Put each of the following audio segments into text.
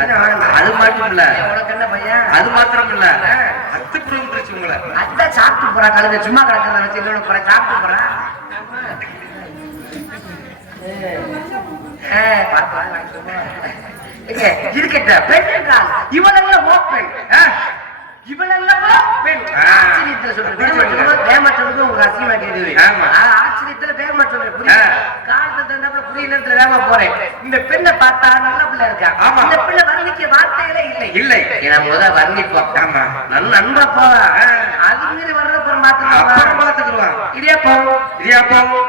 அது மட்டும் இல்ல உனக்கு என்ன பையன்? அது மாத்திரம் இல்ல அத்து உங்களை அதான் சாப்பிட்டு போறா கழுத சும்மா கிடக்கிறத வச்சு இன்னொன்னு போறேன் சாப்பிட்டு போறேன் இருக்கட்ட பெண் என்றால் இவளெல்லாம் ஓப்பெண் இவளெல்லாம் பெண். வேமற்றதுக்கு உங்க அசிங்கமா சொல்றேன் புரியுது? ஆ. காலத்துல தந்தாப்புல புரிய நேரத்துல வேகமா போறேன். இந்த பெண்ணை பார்த்தா நல்ல பிள்ளை இருக்கா? ஆமா. இந்த பிள்ளை வர்ணிக்க வார்த்தைகளே இல்லை. இல்லை. ஏன்னா முத வர்ணிப்போம். ஆமா. நல்ல அது மீறி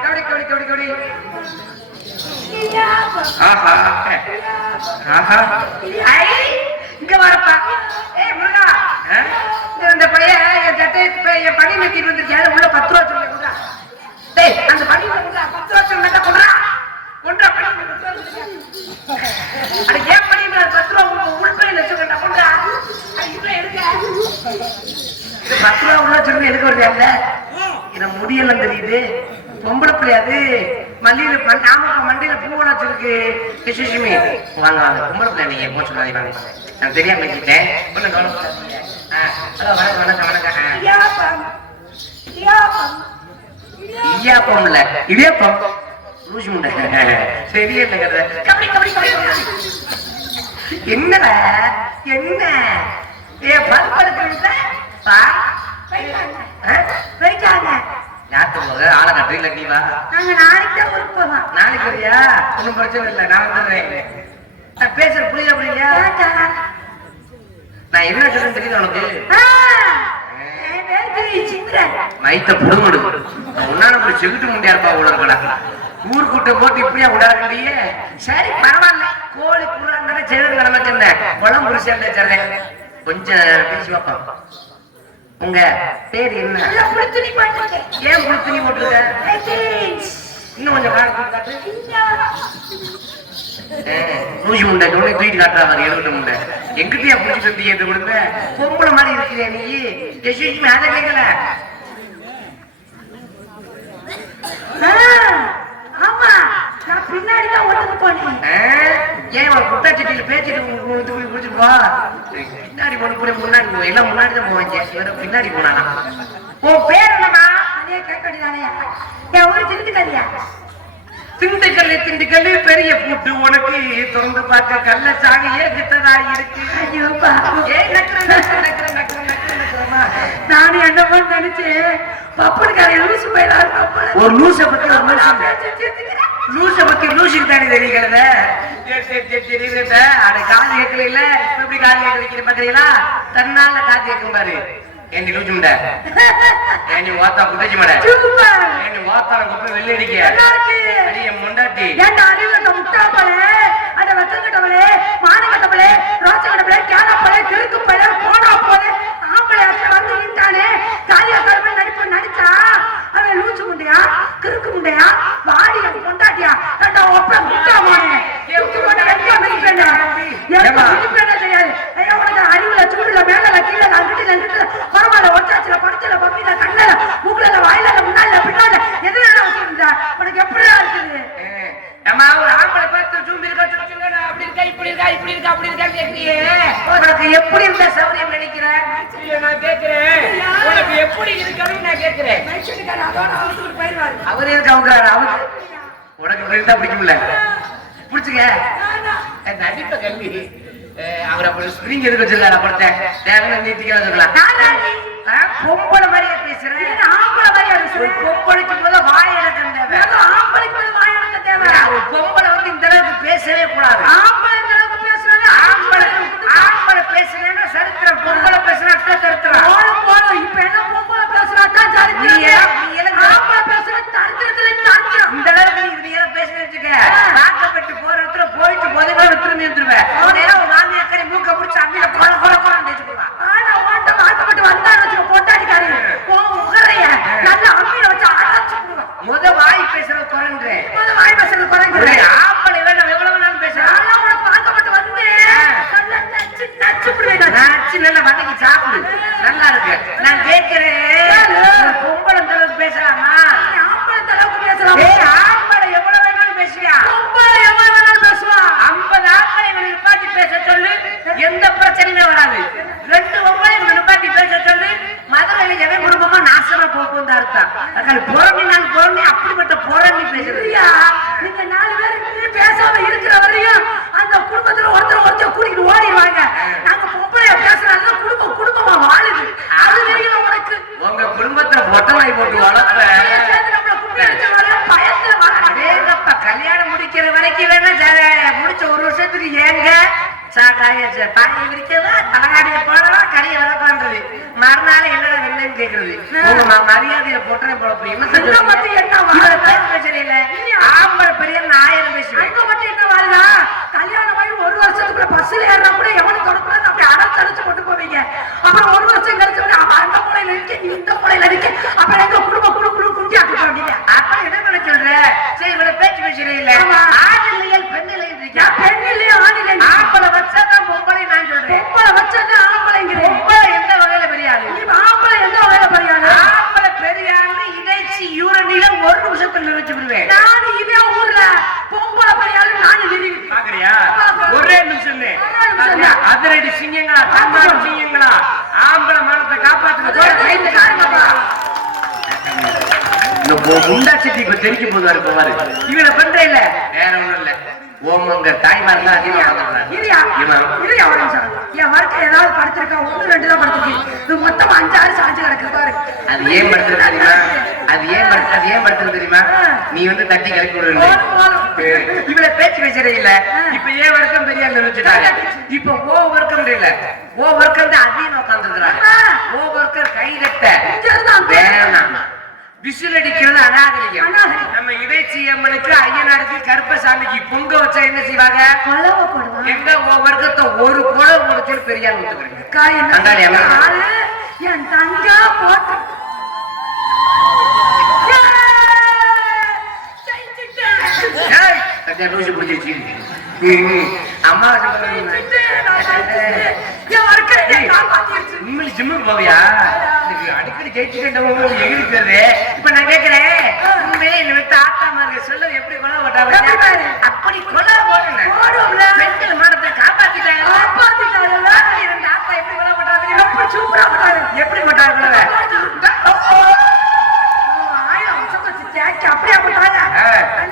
கபடி கபடி கபடி கபடி ஆஹா. ஆஹா. ஐ இங்க வரப்பா. ஏய் முருகா? இந்த பையன் என் சட்டை என் பணி நக்கிட்டு வந்திருக்கேன் உள்ள பத்து ரூபா சொல்லி கொடுறா டேய் அந்த பணி பத்து ரூபா சொல்லி கொடுறா கொண்டா பணி ஏன் பணி பத்து ரூபா உள்ள உள்பை லட்சம் கொண்டா உள்ள எடுக்க இது பத்து ரூபா உள்ள எடுக்க எனக்கு முடியெல்லாம் தெரியுது. பொம்பளை பிள்ளையாது மல்லியில பண்- மண்டியில பூவெல்லாம் வச்சிருக்கு. வாங்க வாங்க. பொம்பளை பிள்ளை நீங்க போக மாதிரி வாங்க நான் தெரியாம வச்சுட்டேன் ஒன்றும் கவலைப்படாதீங்க ஹலோ வணக்கம் வணக்கம் வணக்கம். இடியாப்பம் இல்ல இடியாப்பம் லூசு முண்டை சரியே இல்லை கதை கபடி கபடி கபடி. என்னடா? என்ன? ஏ பல்படுத்த போயிட்டாங்க. யாத்து போக? ஆளை கட்டு இல்ல நீ வா நாங்க நாளைக்கு தான் ஊருக்கு போவோம் நாளைக்கு வரியா? ஒன்றும் பிரச்சனை இல்லை. நான் வந்துடுறேன் நான் பேசுற புரியுதா புரியலையா? நான் என்ன சொல்றேன்னு தெரியுது உனக்கு? மைத்த செகுட்டு முண்டியா இருப்பா ஊர் கூட்ட போட்டு இப்படியா விடாதீங்க சரி பரவாயில்ல. கோழி குடுறாங்க செய்வது கிழமைக்கு என்ன குளம் புரிசேன் கொஞ்சம் பேசி வைப்போம் உங்க பேர் என்ன? ஏன் புடி துணி போட்டுருக்க? இன்னும் கொஞ்சம் சொல்லி காட்டுறாங்க முண்டை. எங்கிட்டயா இந்த கொடுங்க பொம்பளை மாதிரி இருக்கிறியா நீ? எசுமே அதை கேட்கல. ஆமா. நான் பின்னாடி தான் ஓட்டுக்கு போனேன்? ஏன் ஒரு குட்டாச்சட்டியில பேச்சிட்டு குடிச்சிட்டு போ பின்னாடி போன கூட முன்னாடி போ எல்லாம் முன்னாடி தான் போவாங்க. இவரை பின்னாடி போனானா? உன் பேர் என்னமா அதே கேட்க வேண்டியதானே? என் ஊரு திருந்துக்கறியா திண்டுக்கல் திண்டுக்கல் பெரிய பூட்டு உனக்கு திறந்து பார்க்க கள்ள சாகியே கிட்டதா இருக்கு நானும் என்ன பண்ண நினைச்சேன். பப்பனுக்கார லூசு போயிடாரு ஒரு லூச பத்தி ஒரு லூசு. லூச பத்தி லூசுக்கு தானே தெரியுகிறத அட காது கேட்கல இல்ல. இப்ப எப்படி காது கேட்க வைக்கிற பாக்குறீங்களா? தன்னால காது கேட்கும் பாரு. ஏண்டி லூசு முண்டை? ஏண்டி ஓத்தா குட்டச்சி மடை ஏண்டி ஓத்தால குப்பை வெள்ளி அடிக்க? அடி என் முண்டாட்டி. ஏன்டா அறிவுட்ட முட்டாப்பழே அந்த வெத்தங்கட்டவளே மானகட்டவளே ரோச்சகட்டவளே கேனப்பழே கிறுக்குப்பழே போனாப்பழே ஆம்பளை அத்தை வந்து ஈட்டானே காளியாக்காரமே நடிப்பு நடிச்சா அவன் லூச்சு முண்டையா கிறுக்கு முண்டையா வாடி அவன் கொண்டாட்டியா ஏன்டா ஒப்ப முட்டாமானே தூக்கி போட்டு வெட்டியா மிதிப்பேனே ஏம்மா? எனக்கு மிதிப்பேனே தெரியாது ஐயா உனக்கு அறிவுல சூடுல மேல கீழே அங்கிட்டு அங்கிட்டு பரவாயில்ல ஒட்டாச்சுல படத்துல பப்பில கண்ணல மூக்குல வாயில முன்னால பின்னால எதுனால வச்சிருந்தா உனக்கு எப்படியா இருக்குது நம்ம ஒரு ஆம்பளை பார்த்து ஜூம் இருக்கா சொல்லுங்க அப்படி இருக்கா இப்படி இருக்கா இப்படி இருக்கா அப்படி இருக்கா கேக்குறியே உனக்கு எப்படி இருந்தா சௌரியம் நினைக்கிறேன் நான் கேக்குறேன் உனக்கு எப்படி இருக்கணும் நான் மைசூருக்காரர் அதோட அவசரம் போயிடுவாரு. அவர் அவங்க அவரு உனக்கு இருந்தா பிடிக்கும்ல. பிடிச்சுக்க. நடிப்ப கல்வி அவர் அப்படி ஸ்பிரிங் எதுக்கு வச்சிருக்காரு அப்புறத்தை தேவையான நீத்திக்கலாம் சொல்லலாம். பொம்பளை மாதிரியே பேசுறேன் என்ன ஆம்பளை மாதிரியா ஒரு பேசுறேன்? பொம்பளைக்கு போல வாய் தேவை. ஆம்பளைக்கு வாய் அடக்க தேவை. ஒரு பொம்பளை வந்து இந்த அளவுக்கு பேசவே கூடாது. ஆம்பளை இந்த அளவுக்கு பேசுறானே, ஆம்பளை ஆம்பளை பேசுறேன்னா சரித்திரம் பொம்பளை பேசுனா சரித்திரம் போதும். இப்ப என்ன பொம்பளை பேசுறாட்டா நீ சரித்திரம். ஆம்பளை பேசுற சரித்திரத்துல சரித்திரம். இந்த அளவுக்கு நீ இது வச்சுக்க நாக்கப்பட்டு போற இடத்துல போயிட்டு முதல்ல திரும்பி வந்துருவேன் ஒரு நேரம் அக்கறை மூக்க like, no, no, no, no. போதாரு இப்ப பாரு இவனை பண்ற இல்ல. வேற ஒண்ணும் இல்ல. ஓமங்க தாய்மார் தான் அதிகமா வந்துடுறாங்க இல்லையா இவன் இல்லையா ஒரு நிமிஷம். என் வாழ்க்கை ஏதாவது படுத்திருக்கா? ஒண்ணு ரெண்டு தான் படுத்திருக்கு. இது மொத்தம் அஞ்சு ஆறு சாஞ்சு கிடக்குது பாரு. அது ஏன் படுத்துறது தெரியுமா? அது ஏன் படுத்து அது ஏன் படுத்துறது தெரியுமா? நீ வந்து தட்டி கிளப்பி. இவள பேச்சு பேசுறே இல்ல. இப்ப ஏன் வர்க்கம் பெரிய நினைச்சுட்டாங்க? இப்ப ஓ வர்க்கம் இல்ல. ஓ வர்க்கம் தான் அதிகம் உட்காந்துருக்காங்க ஓ வர்க்கம் கை கட்ட வேணாம். விசில் அடிக்கிறது அநாகரிகம். நம்ம இடைச்சி அம்மனுக்கு ஐயனாருக்கு கருப்பசாமிக்கு பொங்க வச்சா என்ன செய்வாங்க? எங்க வர்க்கத்தை ஒரு குடம் முடிச்சு பெரியார். ஆளு என் தங்கா போட்டு. அம்மா ஜிம்முக்கு போவியா? அடிக்கடி ஜெயிச்சுட்டு எகிரிக்கிறது. இப்ப நான் கேக்குறேன். உண்மையிலே இந்த ஆத்தா மாதிரி சொல்ல எப்படி கொலை போட்டாங்க? அப்படி கொலை போடும்ல. பெண்கள் மரத்தை காப்பாத்திட்டாங்க. காப்பாத்திட்டாருல்ல. ரெண்டு ஆத்தா எப்படி கொலை போட்டாங்க எப்படி சூப்பரா பண்ணாரு. எப்படி போட்டாங்க அப்படியே போட்டாங்க.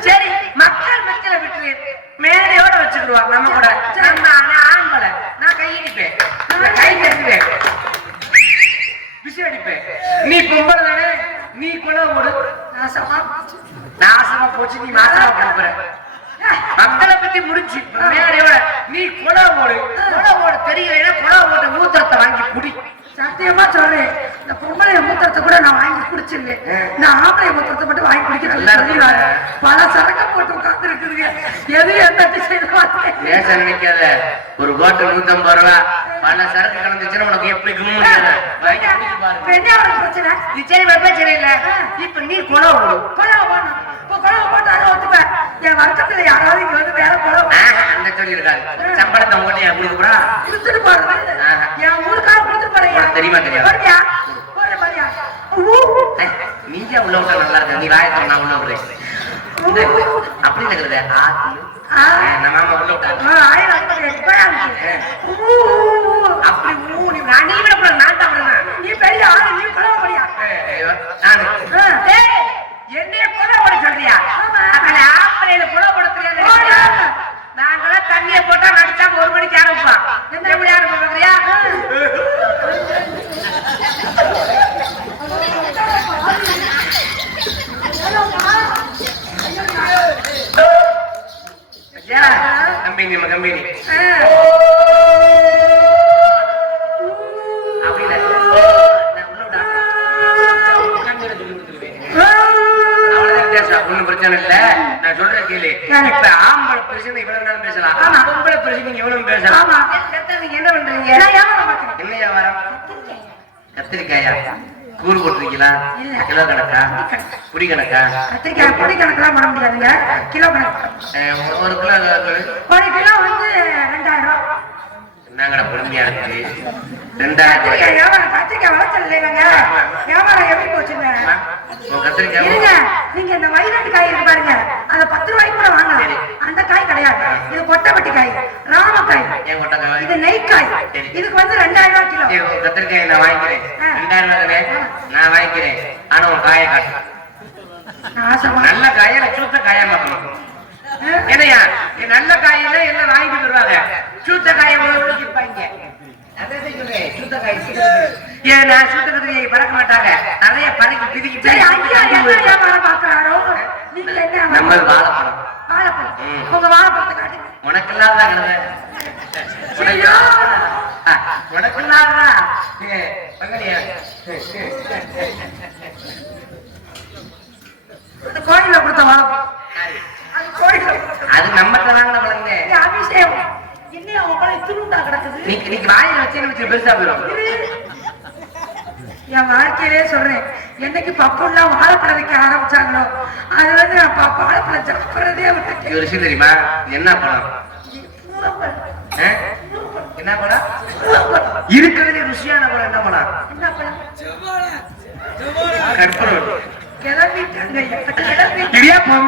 சரி. மக்கள் மக்களை விட்டு மேடையோட வச்சுக்கிடுவாங்க. நம்ம கூட நம்ம ஆனா ஆம்பளை நான் கையடிப்பேன் நான் கை தட்டுவேன் விசில் அடிப்பேன் நீ பொம்பளை தானே நீ கொலை ஓடு நாசமா. நாசமா போச்சு நீ நாசமா போற மக்களை பத்தி முடிச்சு மேடையோட நீ கொலை ஓடு கொலை ஓட தெரியலைன்னா கொலை ஓட்ட மூத்திரத்தை வாங்கி குடி சத்தியமா சொல்றேன் இந்த பொம்பளை மூத்திரத்தை கூட நான் வாங்கி குடிச்சிருந்தேன் நான் ஆம்பளை மூத்திரத்தை மட்டும் வாங்கி குடிக்கிறேன் நல்லா இருக்கு. சொல்லிடுவாரு. பல சரக்க போட்டு உட்கார்ந்து இருக்குதுங்க எது எந்த திசையில பார்த்தேன் பேச நினைக்காத. ஒரு கோட்டை நூத்தம்பது ரூபா. பல சரக்கு கலந்துச்சுன்னா உனக்கு எப்படி பிரச்சனை. இது சரி வெப்ப சரியில்லை இப்ப நீ கொலை ஓடு கொலவை போடணும். இப்போ கொலவை போட்டு அதை ஒத்துப்பேன். என் வர்க்கத்துல யாராவது இங்க வந்து வேற கொலவை ஆஹா, அந்த சொல்லி இருக்காது சம்பளத்தை உங்கள்கிட்ட என் கொடுக்க போறா கொடுத்துட்டு போறது. ஆஹா. என் ஊருக்காக கொடுத்துட்டு போறேன் உனக்கு தெரியுமா தெரியாதா? போறியா? போற பாரியா ஊ. ஏய், நீங்க உள்ள விட்டா நல்லா இருக்கு? நீ வாயத்தை நான் உள்ள விடுறேன். அப்படி இருக்கிறது. நம்ம உள்ள ஊ, அப்படி நான் நீ விட கூடாது நான் தான் நீ பெரிய ஆளு நீ கொலவை போறியா ஏய், என்னைய கொலை போட சொல்றியா ஆமா. அவளை ஆம்பளையில கொலை நாங்களாம் தண்ணியை போட்டா நடிச்சா ஒரு மணிக்கு ஆரம்பிப்பான் எப்படி ஆரம்பிக்கிறியா பிடி கணக்கா? கத்திரிக்காய் பொடி கணக்கெல்லாம் பண்ண முடியாதுங்க. கிலோ கணக்கு ஒரு கிலோ ஒரு கிலோ வந்து ரெண்டாயிரம் ரூபா. என்னங்கட பொறுமையா இருக்கு? ரெண்டாயிரம் வியாபாரம் கத்திரிக்காய் வளர்த்தல் இல்லைங்க வியாபாரம் எப்படி போச்சுங்க? நீங்க இந்த வயநாட்டு காய் இருக்கு பாருங்க. பத்து ரூபாய்க்கு கூட வாங்கலாம். அந்த காய் கிடையாது. இது கொட்டப்பட்டி காய். ராமக்காய். இது நெய்க்காய். இதுக்கு வந்து ரெண்டாயிரம் ரூபாய் கிலோ. கத்திரிக்காய் நான் வாங்கிக்கிறேன். ரெண்டாயிரம் ரூபாய் நான் வாங்கிக்கிறேன். ஆனா உன் காயை காட்டு நல்ல காயில சூத்த காயா என்னையா நல்ல காயில எல்லாம் வாங்கிட்டு வருவாங்க? சூத்த காயை வச்சிருப்பாங்க ஏன்னா சூத்தகத்திரியை பறக்க மாட்டாங்க. நிறைய பறக்கி பிரிக்கிட்டு நம்ம வாழைப்பழம். உங்க வாழைப்பழத்தை காட்டுங்க உனக்கு இல்லாதான் உனக்கு இல்லாதான் இந்த கோயில கொடுத்த வளம். அது நம்ம தராங்க வளர்ந்து அபிஷேகம். என்ன கிடக்குது? இன்னைக்கு வாயில வச்சு வச்சு என் வாழ்க்கையிலே சொல்றேன். என்னைக்கு பப்புன்னா வாழைப்பழம் வைக்க ஆரம்பிச்சாங்களோ அது நான் வாழைப்பழம் சாப்பிட்றதே ஒரு விஷயம் தெரியுமா? என்ன பழம்? என்ன பழம்? இருக்கிறதுல ருசியான பழம் என்ன பழம்? என்ன பழம்? கிளம்பிட்டாங்க. கிளம்பி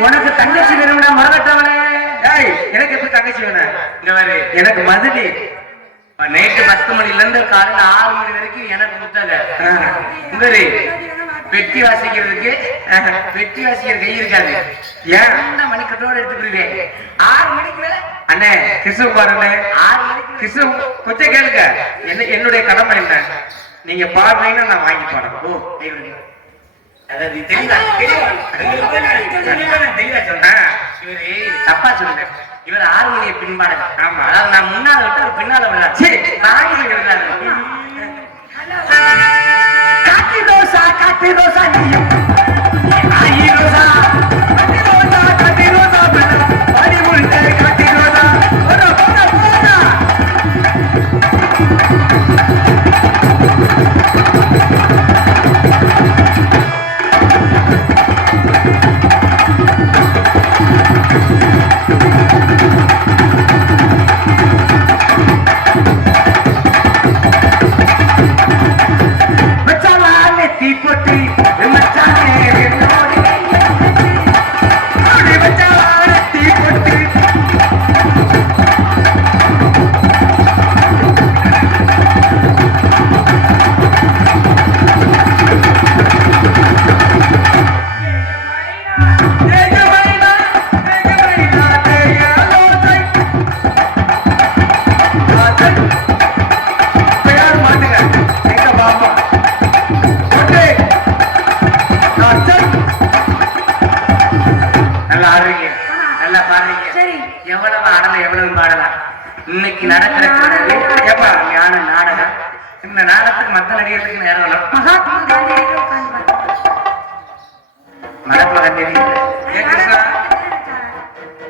உனக்கு தங்கச்சி வேணும்னா மறந்துட்டவனே எனக்கு எப்படி தங்கச்சி வேணும்? இந்த மாதிரி எனக்கு மதுரை நைட்டு பத்து மணில இருந்து காலையில ஆறு மணி வரைக்கும் எனக்கு முத்தல இவரு பெட்டி வாசிக்கிறதுக்கு பெட்டி வாசிக்கிற கை இருக்காது. அந்த மணிக்கட்டோட எடுத்துக்கிடுவேன். ஆறு மணிக்கு மேல? அண்ணே கிறிஸ்துவ பாருங்க ஆறு மணிக்கு கிறிஸ்துவ கொஞ்சம் கேளுங்க. என்ன என்னுடைய கடமை என்ன? நீங்க பாடுறீங்கன்னா நான் வாங்கி பாடுறேன் ஓ. அதாவது தெளிவா தெளிவா. தெளிவா சொல்றேன் இவரு தப்பா சொல்றேன் இவர் ஆறு மணியை பின்பாடு ஆமா. அதாவது நான் முன்னால விட்டு அவர் பின்னால விடுறாரு சரி. வாங்கி விடுறாரு காட்டி ரோசா காட்டி ரோசா நீயும். ஆயி ரோசா காட்டி ரோசா காட்டி ரோசா படி முழுத்த காட்டி ரோசா போடா போடா போடா. இன்னைக்கு நடக்கிற ஏப்பா ஞான நாடகம். இந்த நாடகத்துக்கு மத்த நடிகர்களுக்கு நேரம் மகாத்மா காந்தி மகாத்மா காந்தி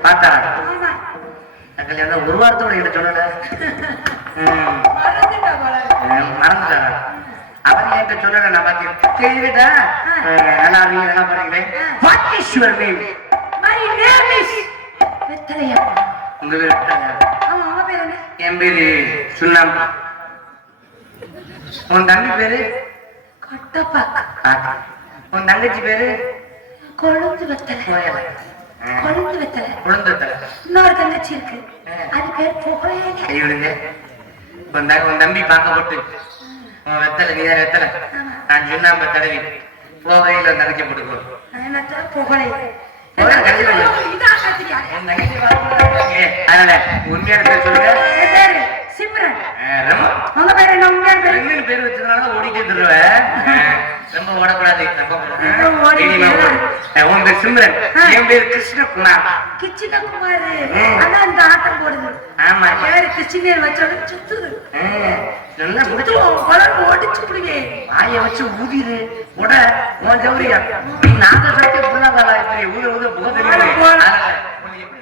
பார்த்தா? ஏதோ ஒரு வாரத்தோட என்ன சொல்லல. மறந்துட்டாரா அவன் என்கிட்ட சொல்லல? நான் பார்த்தேன் தெரியுதா நல்லா இருக்கீங்க நல்லா பாருங்களே. What is your name my name is வெத்தலையா? உங்க என் பேரு சுண்ணாம்பு. உன் தம்பி பேரு? கொட்டப்பாக்கு. ஆ. உன் தங்கச்சி பேரு? கொழுந்து வெத்தலை. கோயலை. ஆ. கொழுந்து வெத்தலை. இன்னொரு தங்கச்சி இருக்கு. அது பேர் விடுங்க. உன் தம்பி பார்க்க போட்டு. உன் வெத்தலை நீ தான் வெத்தலை? நான் சுண்ணாம்பு தடவி. போகையில் தங்கச்சி போட்டுக்கோ. புகழே. அதனால உண்மையான பேர் சொல்லுங்க. சிம்ரன். உங்க பேர் என்ன? உண்மையான பேரு? பேர் வச்சதுனால ஓடிட்டே தருவேன் ரொம்ப ஓடக்கூடாது. அஹ் உன் பேர் சிம்ரன். என் பேர் கிருஷ்ணகுமார். கிச்சினகுமார் ம். அதான் இந்த ஆட்டம் போடுது. ஆமா பேரு கிச்சினியர் வச்சோட சுத்துது. நல்லா முடிச்சு. ஒடிச்சு புடுவே வாய வச்சு ஊதிரு. உட. உன் ஜவுரியா நீ புள்ளதாளா இப்படி ஊத ஊத போக எப்படி